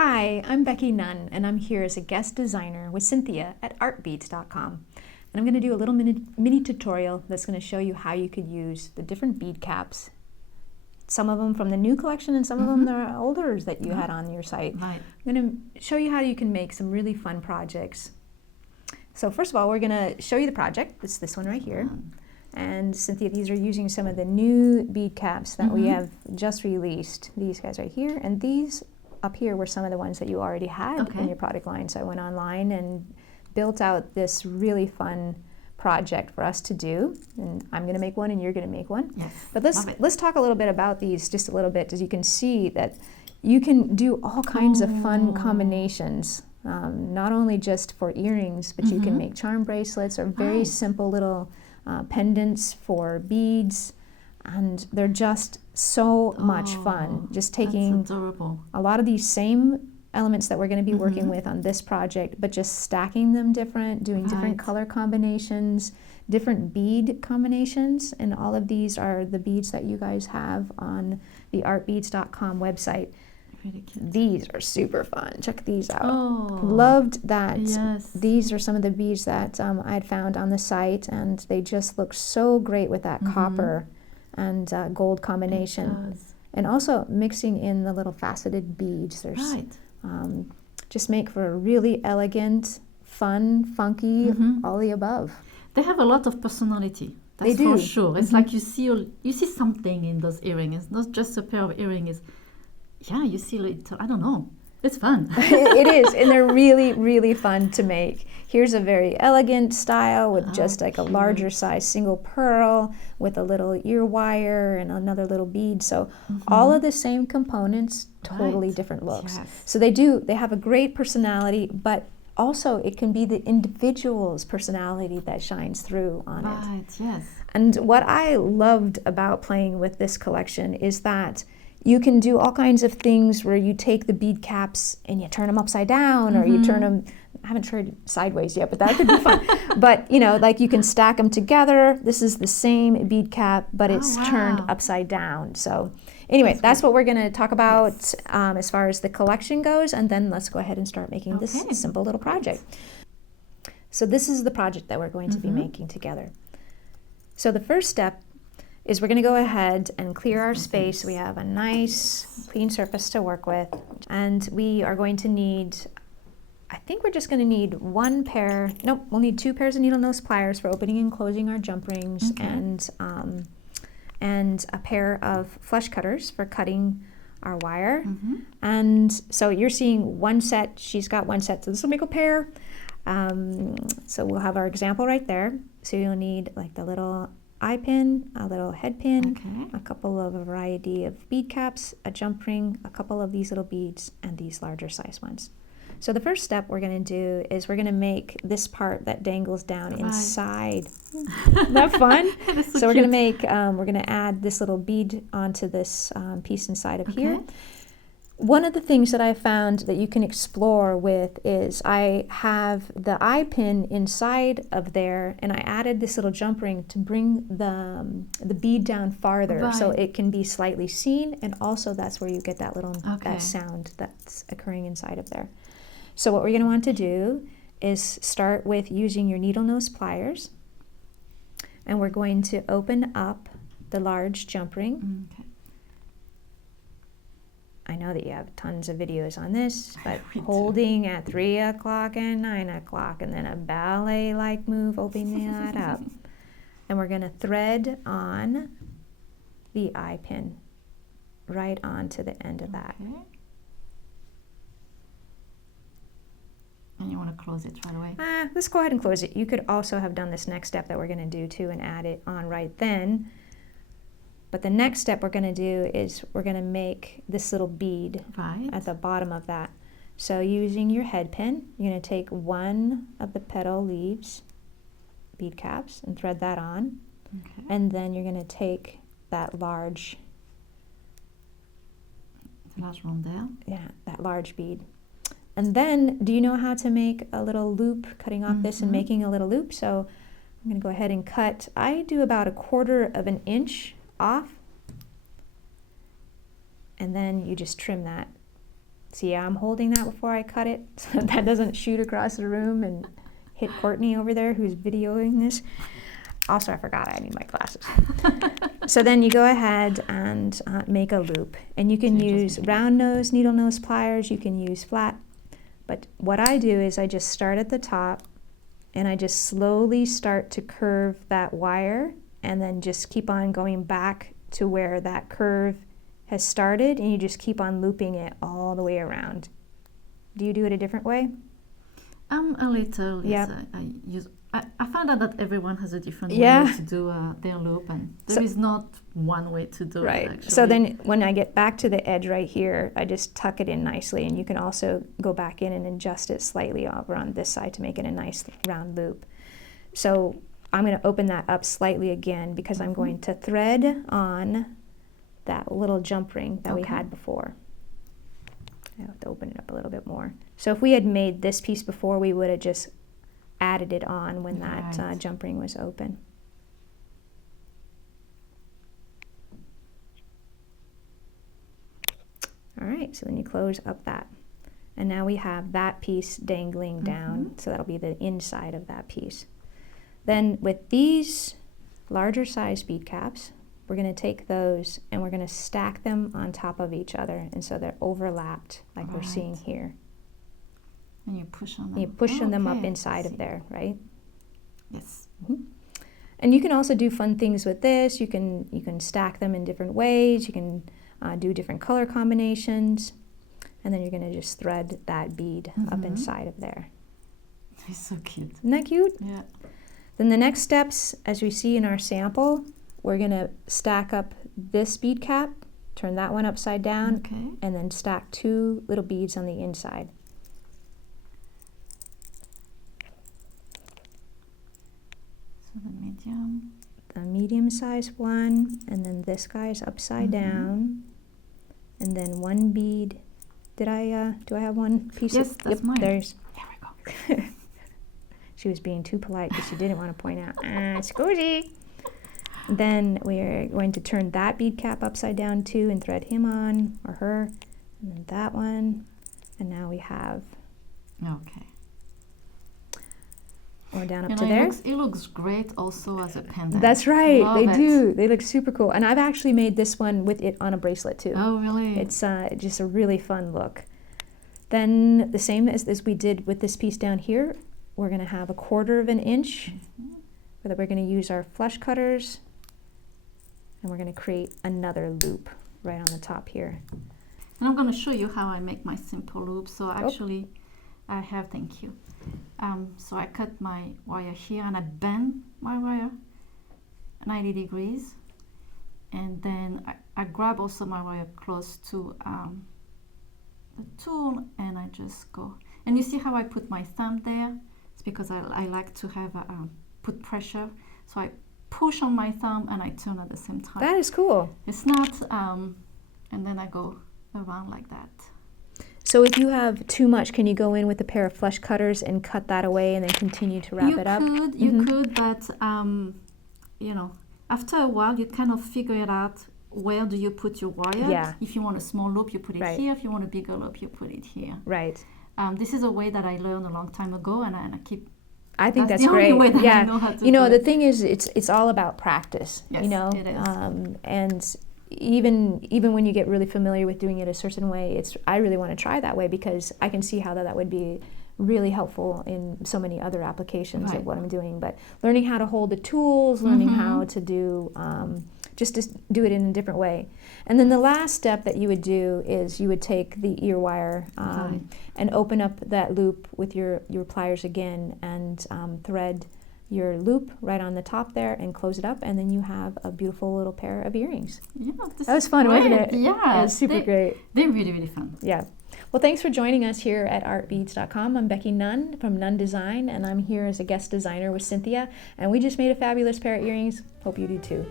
Hi, I'm Becky Nunn, and I'm here as a guest designer with Cynthia at Artbeads.com. And I'm going to do a little mini tutorial that's going to show you how you could use the different bead caps. Some of them from the new collection and some of them are older that you had on your site. Right. I'm going to show you how you can make some really fun projects. So first of all, we're going to show you the project. It's this one right here. And Cynthia, these are using some of the new bead caps that we have just released. These guys right here, and these up here were some of the ones that you already had in your product line. So I went online and built out this really fun project for us to do. And I'm going to make one and you're going to make one. Yes. But let's talk a little bit about these just a little bit, as you can see that you can do all kinds of fun combinations. Not only just for earrings, but you can make charm bracelets or very simple little pendants for beads. And they're just so much fun. Just taking a lot of these same elements that we're going to be working with on this project, but just stacking them different, doing different color combinations, different bead combinations, and all of these are the beads that you guys have on the artbeads.com website. Really cute. These are super fun. Check these out. Loved that. Yes. These are some of the beads that I had found on the site, and they just look so great with that copper and gold combination. And also mixing in the little faceted beads. There's just make for a really elegant, fun, funky, all the above. They have a lot of personality. That's They do. for sure. It's like you see something in those earrings. It's not just a pair of earrings. You see it. I don't know. It's fun. It is, and they're really, really fun to make. Here's a very elegant style with just like a larger size single pearl with a little ear wire and another little bead. So all of the same components, totally different looks. Yes. So they have a great personality, but also it can be the individual's personality that shines through on it. Right, yes. And what I loved about playing with this collection is that you can do all kinds of things where you take the bead caps and you turn them upside down, or you turn them, I haven't tried sideways yet, but that could be fun. But you know, like you can stack them together. This is the same bead cap, but it's turned upside down. So anyway, that's what we're going to talk about as far as the collection goes, and then let's go ahead and start making this simple little project. So this is the project that we're going to be making together. So the first step is we're going to go ahead and clear our space. We have a nice clean surface to work with, and we are going to need, I think we're just going to need we'll need 2 pairs of needle nose pliers for opening and closing our jump rings, and a pair of flush cutters for cutting our wire. And so you're seeing one set, she's got one set, so this will make a pair. So we'll have our example right there. So you'll need like the little eye pin, a little head pin, a couple of a variety of bead caps, a jump ring, a couple of these little beads, and these larger size ones. So the first step we're going to do is we're going to make this part that dangles down inside. Isn't that fun? So we're going to make, we're going to add this little bead onto this piece inside of here. One of the things that I found that you can explore with is I have the eye pin inside of there, and I added this little jump ring to bring the bead down farther, so it can be slightly seen, and also that's where you get that little that sound that's occurring inside of there. So what we're going to want to do is start with using your needle nose pliers, and we're going to open up the large jump ring. I know that you have tons of videos on this, but holding at 3 o'clock and 9 o'clock, and then a ballet-like move, opening that up. And we're going to thread on the eye pin right onto the end of that. And you want to close it right away? Let's go ahead and close it. You could also have done this next step that we're going to do too and add it on right then. But the next step we're going to do is we're going to make this little bead at the bottom of that. So using your head pin, you're going to take one of the petal leaves, bead caps, and thread that on. And then you're going to take that large rondelle? Yeah, that large bead. And then, do you know how to make a little loop, cutting off this and making a little loop? So I'm going to go ahead and cut. I do about 1/4 of an inch off, and then you just trim that See, I'm holding that before I cut it so that doesn't shoot across the room and hit Courtney over there who's videoing this. Also, I forgot I need my glasses. So then you go ahead and make a loop. And you can use round nose, needle nose pliers, you can use flat. But what I do is I just start at the top and I just slowly start to curve that wire and then just keep on going back to where that curve has started, and you just keep on looping it all the way around. Do you do it a different way? A little. Yes. Yep. I found out that everyone has a different way to do their loop, and there is not one way to do it. Actually. So then when I get back to the edge right here, I just tuck it in nicely, and you can also go back in and adjust it slightly over on this side to make it a nice round loop. So I'm going to open that up slightly again because I'm going to thread on that little jump ring that we had before. I have to open it up a little bit more. So if we had made this piece before, we would have just added it on when that jump ring was open. All right, so then you close up that. And now we have that piece dangling down, so that'll be the inside of that piece. Then with these larger size bead caps, we're going to take those and we're going to stack them on top of each other, and so they're overlapped like we're seeing here. And you push on them. You push them up inside of there, right? Yes. And you can also do fun things with this. You can stack them in different ways. You can do different color combinations, and then you're going to just thread that bead up inside of there. It's so cute. Isn't that cute? Yeah. Then the next steps, as we see in our sample, we're going to stack up this bead cap, turn that one upside down, and then stack 2 little beads on the inside. So the medium. The medium size one, and then this guy is upside down, and then 1 bead. Do I have one piece? Yes, that's mine. There we go. She was being too polite because she didn't want to point out. Scusi. Then we're going to turn that bead cap upside down too and thread him on, or her, and then that one. And now we have. Okay. Or down up to there. It looks great also as a pendant. That's right. Love they it. do. They look super cool. And I've actually made this one with it on a bracelet too. Oh, really? It's just a really fun look. Then the same as we did with this piece down here, we're going to have 1/4 of an inch. Where we're going to use our flush cutters, and we're going to create another loop right on the top here. And I'm going to show you how I make my simple loop. So actually, I have, thank you. So I cut my wire here and I bend my wire 90 degrees. And then I grab also my wire close to the tool, and I just go. And you see how I put my thumb there? It's because I like to have put pressure. So I push on my thumb and I turn at the same time. That is cool. It's not, and then I go around like that. So if you have too much, can you go in with a pair of flush cutters and cut that away and then continue to wrap it up? You could, but you know, after a while, you kind of figure it out. Where do you put your wire? Yeah. If you want a small loop, you put it here. If you want a bigger loop, you put it here. Right. This is a way that I learned a long time ago, and I keep. I think that's the great. Only way that I know how to do the it. thing is, it's all about practice. Yes, you know, it is. And even when you get really familiar with doing it a certain way, I really want to try that way because I can see how that would be really helpful in so many other applications of what I'm doing. But learning how to hold the tools, learning how to do just to do it in a different way. And then the last step that you would do is you would take the ear wire and open up that loop with your pliers again and thread your loop right on the top there and close it up, and then you have a beautiful little pair of earrings. Yeah, that was fun, wasn't it? Yeah, it was super great. They're really, really fun. Yeah. Well, thanks for joining us here at artbeads.com. I'm Becky Nunn from Nunn Design, and I'm here as a guest designer with Cynthia, and we just made a fabulous pair of earrings. Hope you do too.